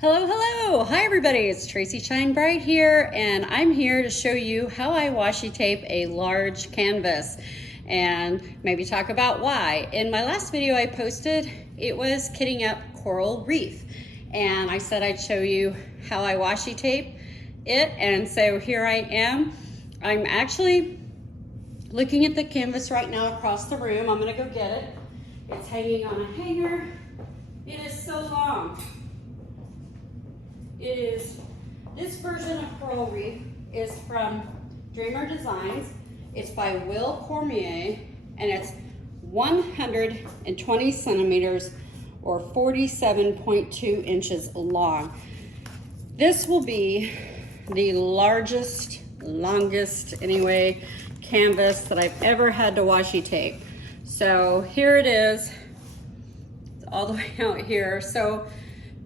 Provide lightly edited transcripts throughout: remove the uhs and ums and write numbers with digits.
Hello, hello. Hi everybody, it's Tracy Shine Bright here, and I'm here to show you how I washi tape a large canvas and maybe talk about why. In my last video I posted, it was kitting up coral reef, and I said I'd show you how I washi tape it, and so here I am. I'm actually looking at the canvas right now across the room. I'm gonna go get it. It's hanging on a hanger. It is so long. This version of Coral Reef is from Dreamer Designs. It's by Will Cormier, and it's 120 centimeters or 47.2 inches long. This will be the longest anyway, canvas that I've ever had to washi tape. So here it is, it's all the way out here. So,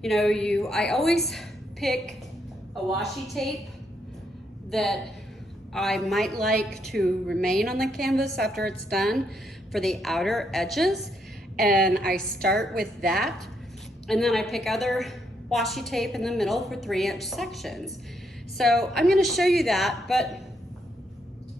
you know, I always pick a washi tape that I might like to remain on the canvas after it's done for the outer edges, and I start with that, and then I pick other washi tape in the middle for 3-inch sections. So I'm going to show you that, but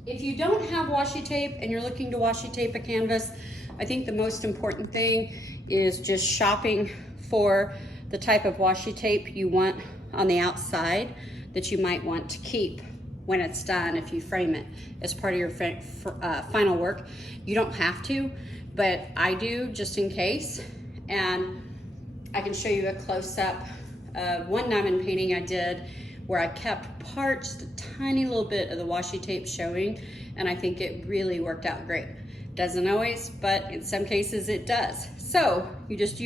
if you don't have washi tape and you're looking to washi tape a canvas, I think the most important thing is just shopping for the type of washi tape you want on the outside that you might want to keep when it's done. If you frame it as part of your final work, you don't have to, but I do just in case. And I can show you a close-up of one diamond painting I did where I kept just a tiny little bit of the washi tape showing, and I think it really worked out great. Doesn't always, but in some cases it does. So you just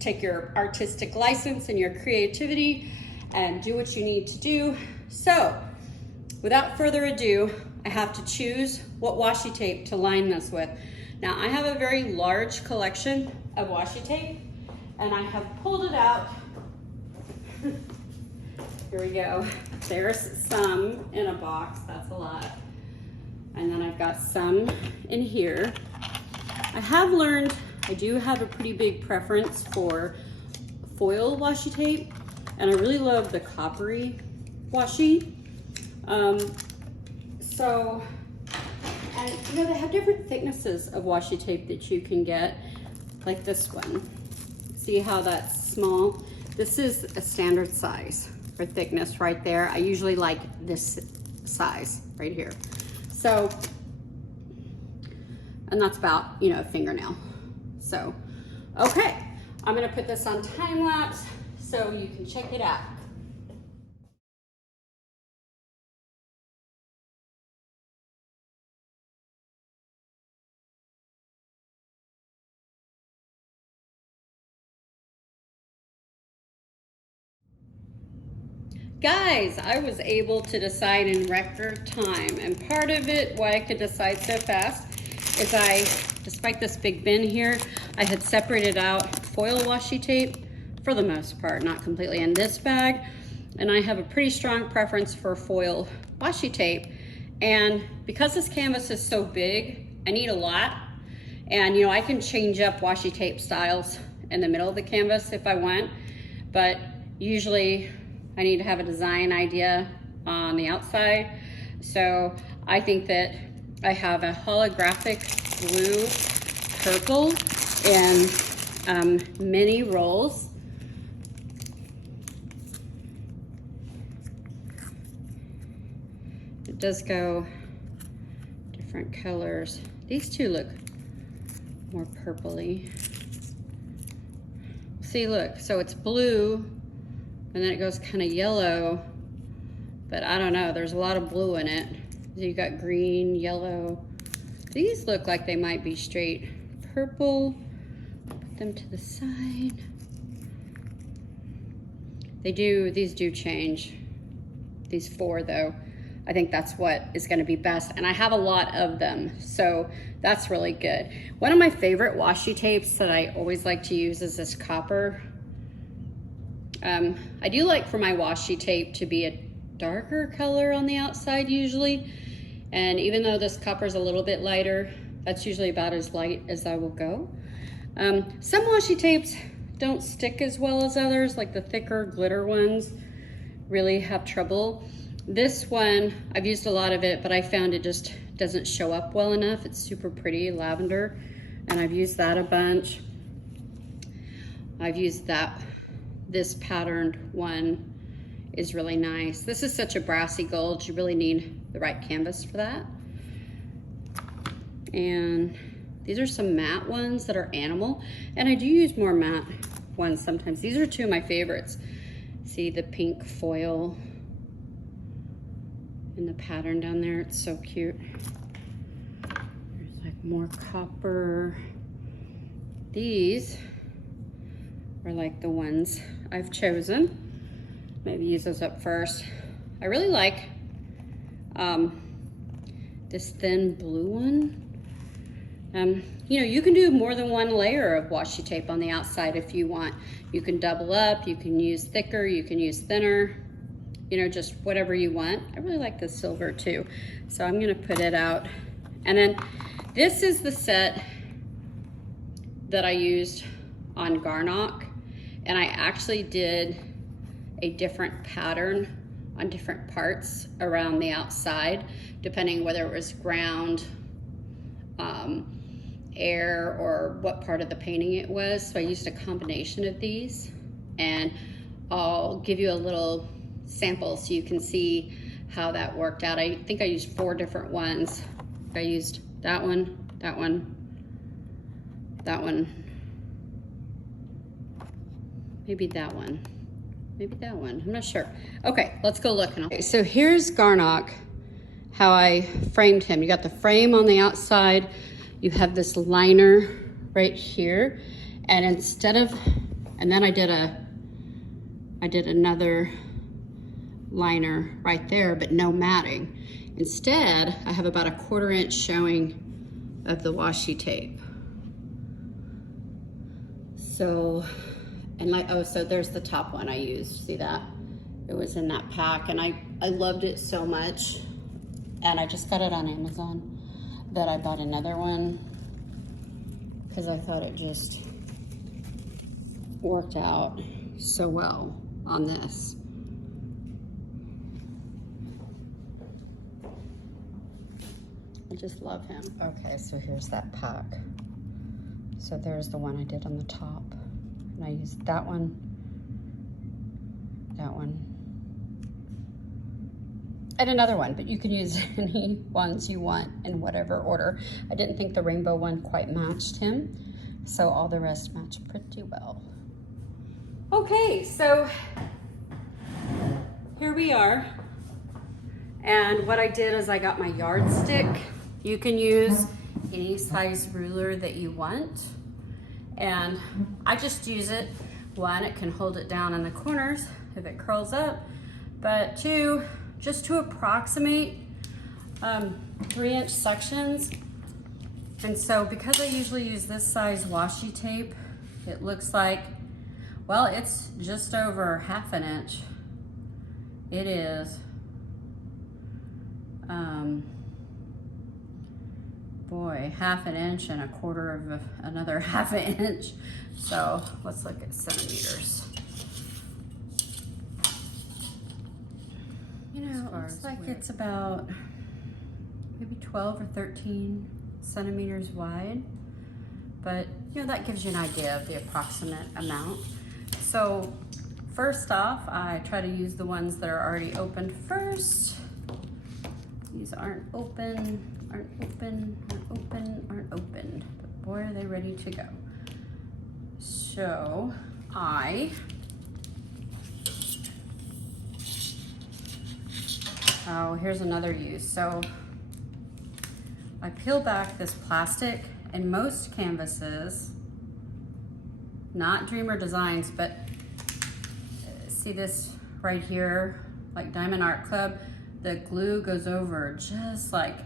take your artistic license and your creativity and do what you need to do. So without further ado, I have to choose what washi tape to line this with. Now I have a very large collection of washi tape, and I have pulled it out. Here we go. There's some in a box, that's a lot. And then I've got some in here. I have learned I do have a pretty big preference for foil washi tape, and I really love the coppery washi. And you know, they have different thicknesses of washi tape that you can get, like this one. See how that's small? This is a standard size for thickness right there. I usually like this size right here. So, and that's about, you know, a fingernail. So, okay, I'm gonna put this on time lapse so you can check it out. Guys, I was able to decide in record time, and part of it why I could decide so fast is despite this big bin here, I had separated out foil washi tape for the most part, not completely in this bag, and I have a pretty strong preference for foil washi tape. And because this canvas is so big, I need a lot, and you know, I can change up washi tape styles in the middle of the canvas if I want, but usually I need to have a design idea on the outside. So I think that I have a holographic blue, purple, and mini rolls. It does go different colors. These two look more purpley. See, look, so it's blue, and then it goes kind of yellow, but I don't know, there's a lot of blue in it. You got green, yellow. These look like they might be straight purple. Put them to the side. These do change. These 4 though, I think that's what is gonna be best. And I have a lot of them, so that's really good. One of my favorite washi tapes that I always like to use is this copper. I do like for my washi tape to be a darker color on the outside usually. And even though this copper is a little bit lighter, that's usually about as light as I will go. Some washi tapes don't stick as well as others, like the thicker glitter ones really have trouble. This one, I've used a lot of it, but I found it just doesn't show up well enough. It's super pretty, lavender, and I've used that a bunch. I've used that. This patterned one is really nice. This is such a brassy gold. You really need the right canvas for that. And these are some matte ones that are animal, and I do use more matte ones sometimes. These are two of my favorites. See the pink foil and the pattern down there, it's so cute. There's like more copper. These are like the ones I've chosen. Maybe use those up first. I really like this thin blue one. You know, you can do more than one layer of washi tape on the outside if you want. You can double up, you can use thicker, you can use thinner, you know, just whatever you want. I really like the silver too. So I'm gonna put it out. And then this is the set that I used on Garnock. And I actually did a different pattern on different parts around the outside, depending whether it was ground, air, or what part of the painting it was. So I used a combination of these, and I'll give you a little sample so you can see how that worked out. I think I used 4 different ones. I used that one, that one, that one, maybe that one, maybe that one, I'm not sure. Okay, let's go look. Okay, so here's Garnock, how I framed him. You got the frame on the outside, you have this liner right here, and instead of, and then I did another liner right there, but no matting. Instead, I have about a 1/4 inch showing of the washi tape. So, and like, oh, so there's the top one I used, see that? It was in that pack, and I loved it so much, and I just got it on Amazon, that I bought another one because I thought it just worked out so well on this. I just love him. Okay, so here's that pack. So there's the one I did on the top. And I used that one, and another one, but you can use any ones you want in whatever order. I didn't think the rainbow one quite matched him, so all the rest matched pretty well. Okay, so here we are. And what I did is I got my yardstick. You can use any size ruler that you want. And I just use it. 1, it can hold it down in the corners if it curls up, but 2, just to approximate 3-inch sections. And so because I usually use this size washi tape, it looks like, well, it's just over 1/2 inch. It is, boy, 1/2 inch and 1/4 of another 1/2 inch. So let's look at centimeters. You know, it looks like it's about maybe 12 or 13 centimeters wide, but you know, that gives you an idea of the approximate amount. So first off, I try to use the ones that are already opened first. These aren't open, aren't open, aren't open, aren't opened, but boy, are they ready to go. So oh, here's another use. So I peel back this plastic, and most canvases, not Dreamer Designs, but see this right here, like Diamond Art Club, the glue goes over just like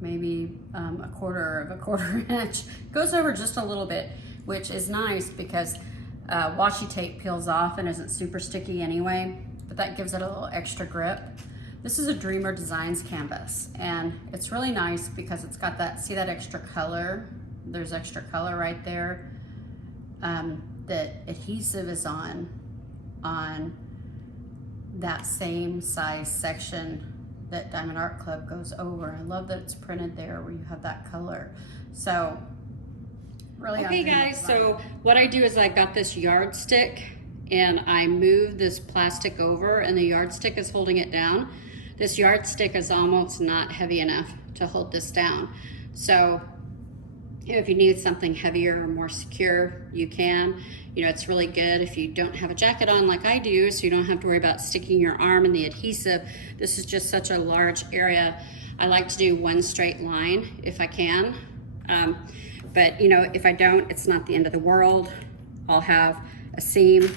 maybe 1/4 of a 1/4 inch. It goes over just a little bit, which is nice because washi tape peels off and isn't super sticky anyway, but that gives it a little extra grip. This is a Dreamer Designs canvas, and it's really nice because it's got that, see that extra color? There's extra color right there. that adhesive is on that same size section that Diamond Art Club goes over. I love that it's printed there where you have that color. So really, okay guys, so what I do is I got this yardstick and I move this plastic over and the yardstick is holding it down. This yardstick is almost not heavy enough to hold this down. So if you need something heavier or more secure, you can. It's really good if you don't have a jacket on like I do, so you don't have to worry about sticking your arm in the adhesive. This is just such a large area. I like to do one straight line if I can. But if I don't, it's not the end of the world. I'll have a seam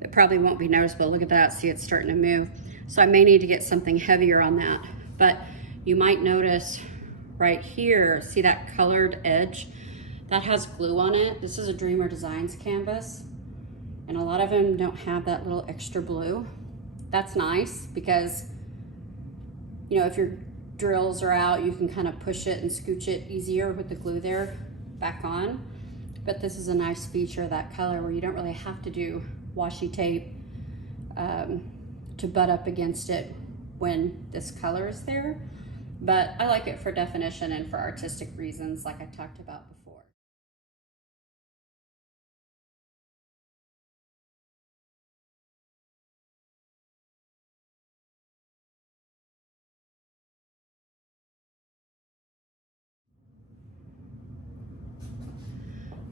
that probably won't be noticeable. Look at that, see it's starting to move. So I may need to get something heavier on that. But you might notice right here, see that colored edge? That has glue on it. This is a Dreamer Designs canvas, and a lot of them don't have that little extra blue. That's nice because, if your drills are out, you can kind of push it and scooch it easier with the glue there back on. But this is a nice feature of that color where you don't really have to do washi tape to butt up against it when this color is there. But I like it for definition and for artistic reasons like I talked about before.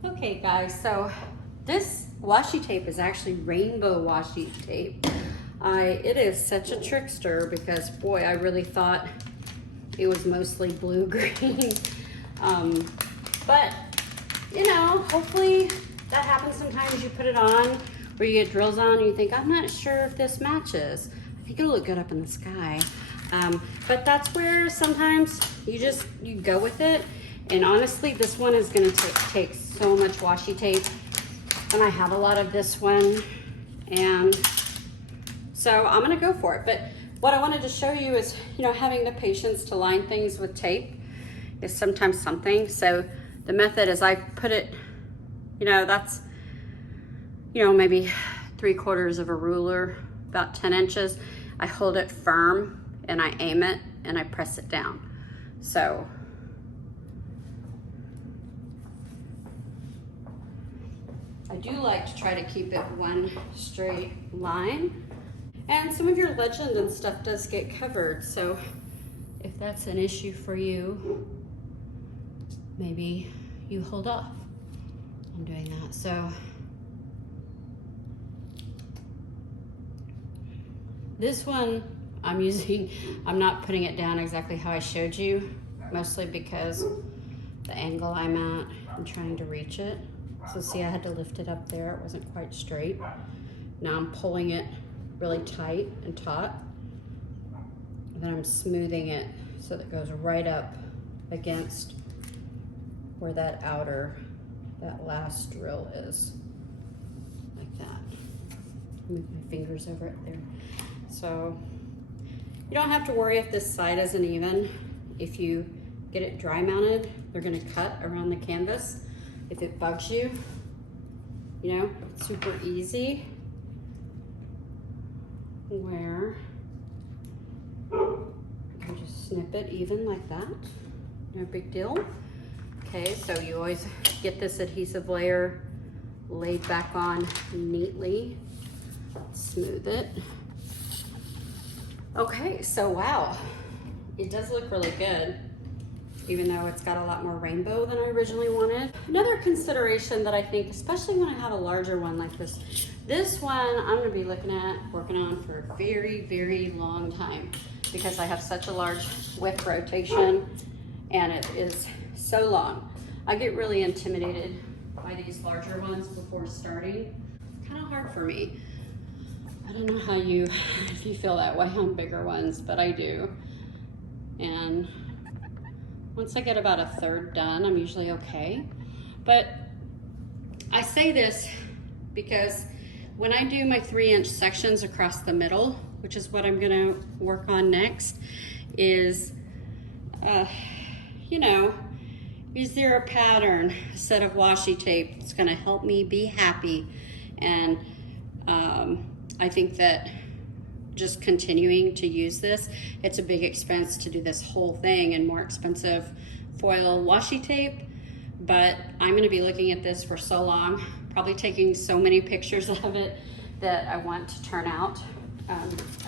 Okay guys, so this washi tape is actually rainbow washi tape. It is such a trickster because boy, I really thought it was mostly blue-green. But hopefully that happens sometimes. You put it on where you get drills on and you think, I'm not sure if this matches. I think it'll look good up in the sky. But that's where sometimes you go with it. And honestly, this one is gonna take so much washi tape. And I have a lot of this one. And so I'm gonna go for it. But what I wanted to show you is, having the patience to line things with tape is sometimes something. So the method is I put it, that's, maybe 3/4 of a ruler, about 10 inches. I hold it firm and I aim it and I press it down. So I do like to try to keep it one straight line. And some of your legend and stuff does get covered. So if that's an issue for you, maybe you hold off on doing that. So this one I'm not putting it down exactly how I showed you, mostly because the angle I'm at, I'm trying to reach it. So see, I had to lift it up there. It wasn't quite straight. Now I'm pulling it really tight and taut. And then I'm smoothing it so that it goes right up against where that last drill is, like that. Move my fingers over it there. So you don't have to worry if this side isn't even. If you get it dry mounted, they're gonna cut around the canvas. If it bugs you, it's super easy. Where you just snip it even like that, no big deal. Okay, so you always get this adhesive layer laid back on neatly, smooth it. Okay, so wow, it does look really good, even though it's got a lot more rainbow than I originally wanted. Another consideration that I think, especially when I have a larger one like this one I'm gonna be working on for a very, very long time because I have such a large width rotation and it is so long. I get really intimidated by these larger ones before starting. It's kind of hard for me. I don't know if you feel that way on bigger ones, but I do. And once I get about a third done, I'm usually okay. But I say this because when I do my 3-inch sections across the middle, which is what I'm gonna work on next, is, Is there a pattern, a set of washi tape that's gonna help me be happy? And I think that just continuing to use this, it's a big expense to do this whole thing and more expensive foil washi tape, but I'm gonna be looking at this for so long, probably taking so many pictures of it that I want to turn out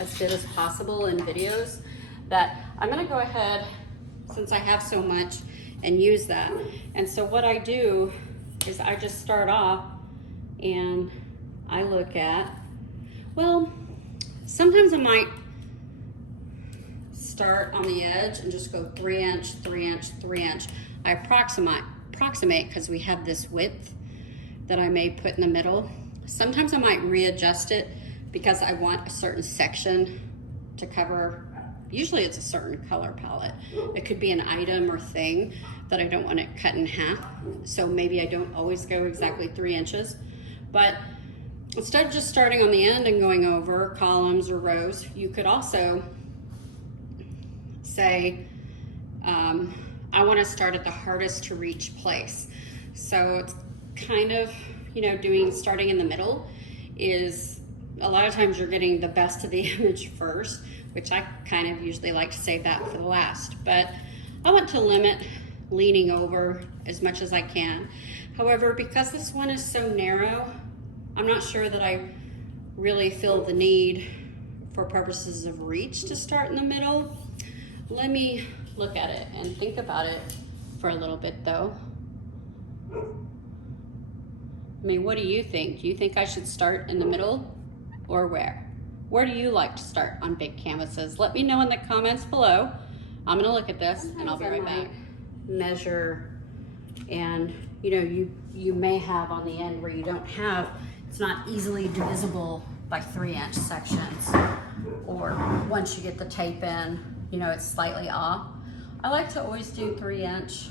as good as possible in videos, that I'm gonna go ahead, since I have so much, and use that. And so what I do is I just start off and I look at, well, sometimes I might start on the edge and just go 3 inch, 3 inch, 3 inch. I approximate because we have this width that I may put in the middle. Sometimes I might readjust it because I want a certain section to cover. Usually it's a certain color palette. It could be an item or thing that I don't want it cut in half. So maybe I don't always go exactly 3 inches, but instead of just starting on the end and going over columns or rows, you could also say, I want to start at the hardest to reach place. So it's kind of, starting in the middle is, a lot of times you're getting the best of the image first, which I kind of usually like to save that for the last. But I want to limit leaning over as much as I can. However, because this one is so narrow, I'm not sure that I really feel the need for purposes of reach to start in the middle. Let me look at it and think about it for a little bit though. I mean, what do you think? Do you think I should start in the middle or where? Where do you like to start on big canvases? Let me know in the comments below. I'm gonna look at this and I'll be right back. Measure, and you may have on the end where you don't have, it's not easily divisible by 3 inch sections, or once you get the tape in, it's slightly off. I like to always do 3 inch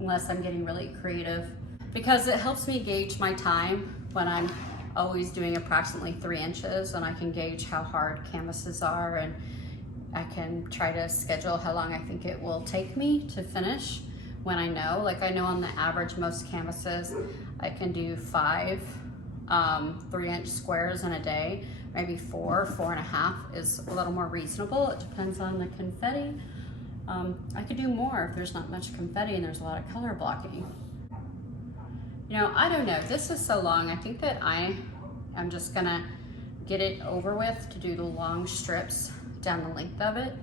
unless I'm getting really creative, because it helps me gauge my time when I'm always doing approximately 3 inches, and I can gauge how hard canvases are, and I can try to schedule how long I think it will take me to finish when I know. Like, I know on the average, most canvases, I can do 5 3 inch squares in a day. Maybe 4, 4.5 is a little more reasonable. It depends on the confetti. I could do more if there's not much confetti and there's a lot of color blocking. I don't know, this is so long. I think that I am just gonna get it over with to do the long strips down the length of it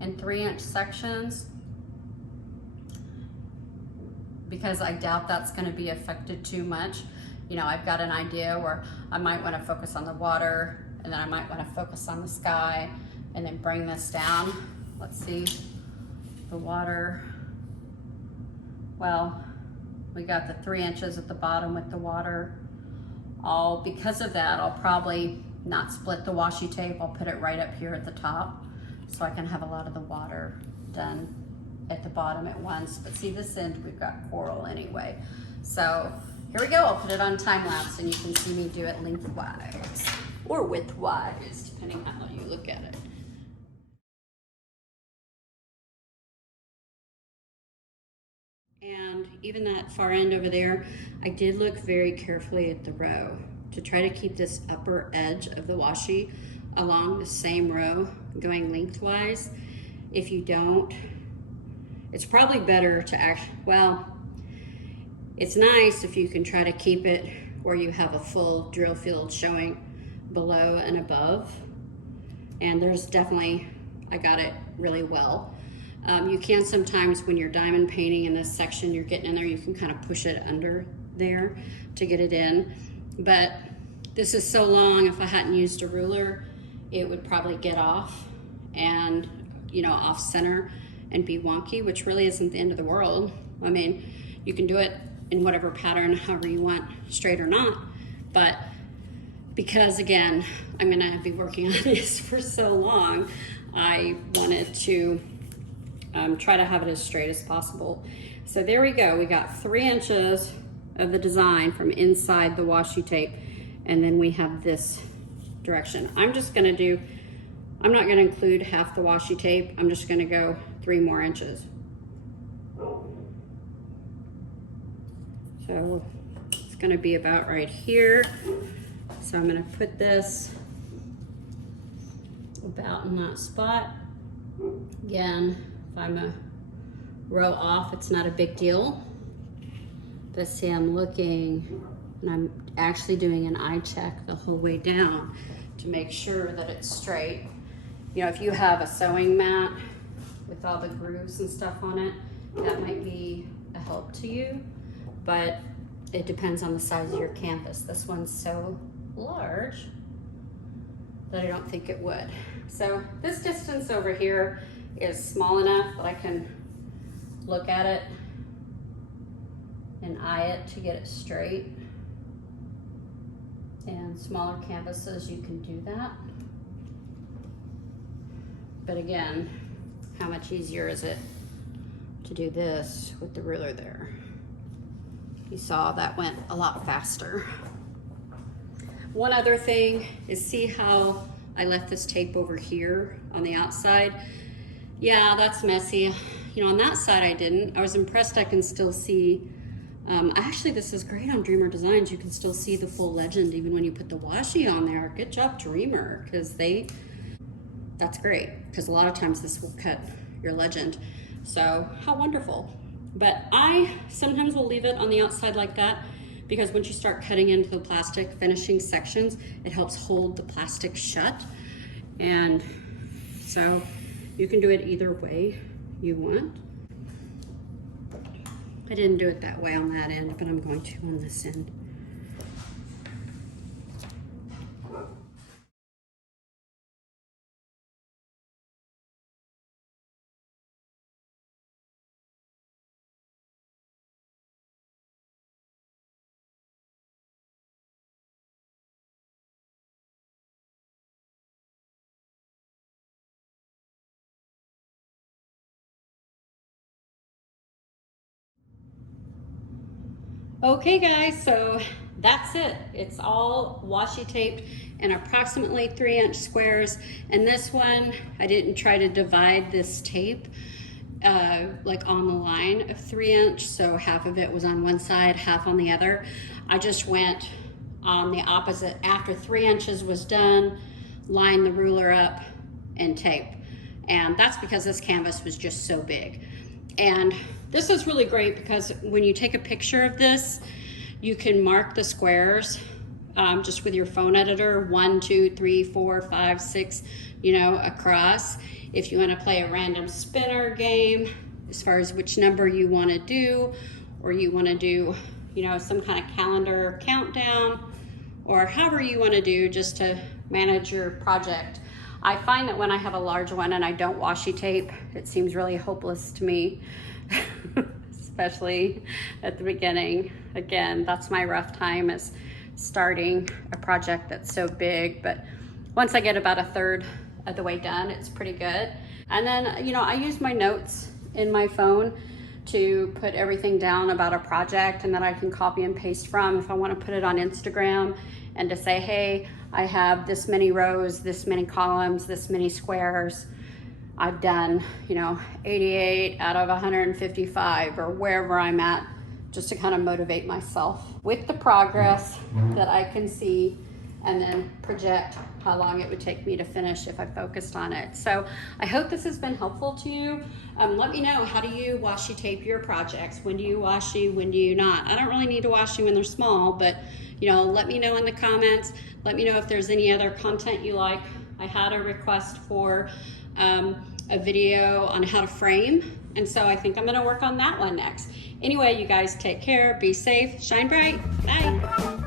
in 3 inch sections, because I doubt that's gonna be affected too much. I've got an idea where I might wanna focus on the water, and then I might wanna focus on the sky, and then bring this down. Let's see, the water. Well, we got the 3 inches at the bottom with the water. Because of that, I'll probably not split the washi tape. I'll put it right up here at the top so I can have a lot of the water done at the bottom at once. But see, this end, we've got coral anyway. So here we go. I'll put it on time lapse and you can see me do it lengthwise or widthwise, depending on how you look at it. And even that far end over there, I did look very carefully at the row to try to keep this upper edge of the washi along the same row going lengthwise. If you don't, it's probably better to it's nice if you can try to keep it where you have a full drill field showing below and above. And there's definitely, I got it really well. You can sometimes, when you're diamond painting in this section, you're getting in there, you can kind of push it under there to get it in. But this is so long, if I hadn't used a ruler, it would probably get off and, off center and be wonky, which really isn't the end of the world. I mean, you can do it in whatever pattern, however you want, straight or not. But because, again, I'm gonna be working on this for so long, I wanted to try to have it as straight as possible. So there we go. We got 3 inches of the design from inside the washi tape, and then we have this direction. I'm not gonna include half the washi tape. I'm just gonna go 3 more inches. So it's gonna be about right here. So I'm gonna put this about in that spot. Again, if I'm a row off, it's not a big deal. But see, I'm looking and I'm actually doing an eye check the whole way down to make sure that it's straight. You know, if you have a sewing mat with all the grooves and stuff on it, that might be a help to you, but it depends on the size of your canvas. This one's so large that I don't think it would. So this distance over here is small enough that I can look at it and eye it to get it straight. And smaller canvases, you can do that. But again, how much easier is it to do this with the ruler there? You saw that went a lot faster. One other thing is, see how I left this tape over here on the outside? Yeah, that's messy. You know, on that side I didn't. I was impressed I can still see, actually this is great on Dreamer Designs. You can still see the full legend even when you put the washi on there. Good job, Dreamer, because that's great, because a lot of times this will cut your legend. So how wonderful. But I sometimes will leave it on the outside like that, because once you start cutting into the plastic finishing sections, it helps hold the plastic shut. And so you can do it either way you want. I didn't do it that way on that end, but I'm going to on this end. Okay guys, so that's it. It's all washi taped in approximately 3-inch squares. And this one, I didn't try to divide this tape like on the line of 3-inch. So half of it was on one side, half on the other. I just went on the opposite. After 3 inches was done, line the ruler up and tape. And that's because this canvas was just so big. And this is really great because when you take a picture of this, you can mark the squares just with your phone editor, 1, 2, 3, 4, 5, 6, you know, across. If you want to play a random spinner game, as far as which number you want to do, or you want to do, you know, some kind of calendar countdown, or however you want to do just to manage your project. I find that when I have a large one and I don't washi tape, it seems really hopeless to me, especially at the beginning. Again, that's my rough time, is starting a project that's so big. But once I get about a third of the way done, it's pretty good. And then, you know, I use my notes in my phone to put everything down about a project, and that I can copy and paste from if I want to put it on Instagram, and to say, hey, I have this many rows, this many columns, this many squares. I've done, you know, 88 out of 155, or wherever I'm at, just to kind of motivate myself with the progress that I can see, and then project how long it would take me to finish if I focused on it. So I hope this has been helpful to you. Let me know, how do you washi tape your projects? When do you washi, when do you not? I don't really need to washi when they're small, but you know, let me know in the comments. Let me know if there's any other content you like. I had a request for a video on how to frame, and so I think I'm gonna work on that one next. Anyway, you guys take care, be safe, shine bright, bye.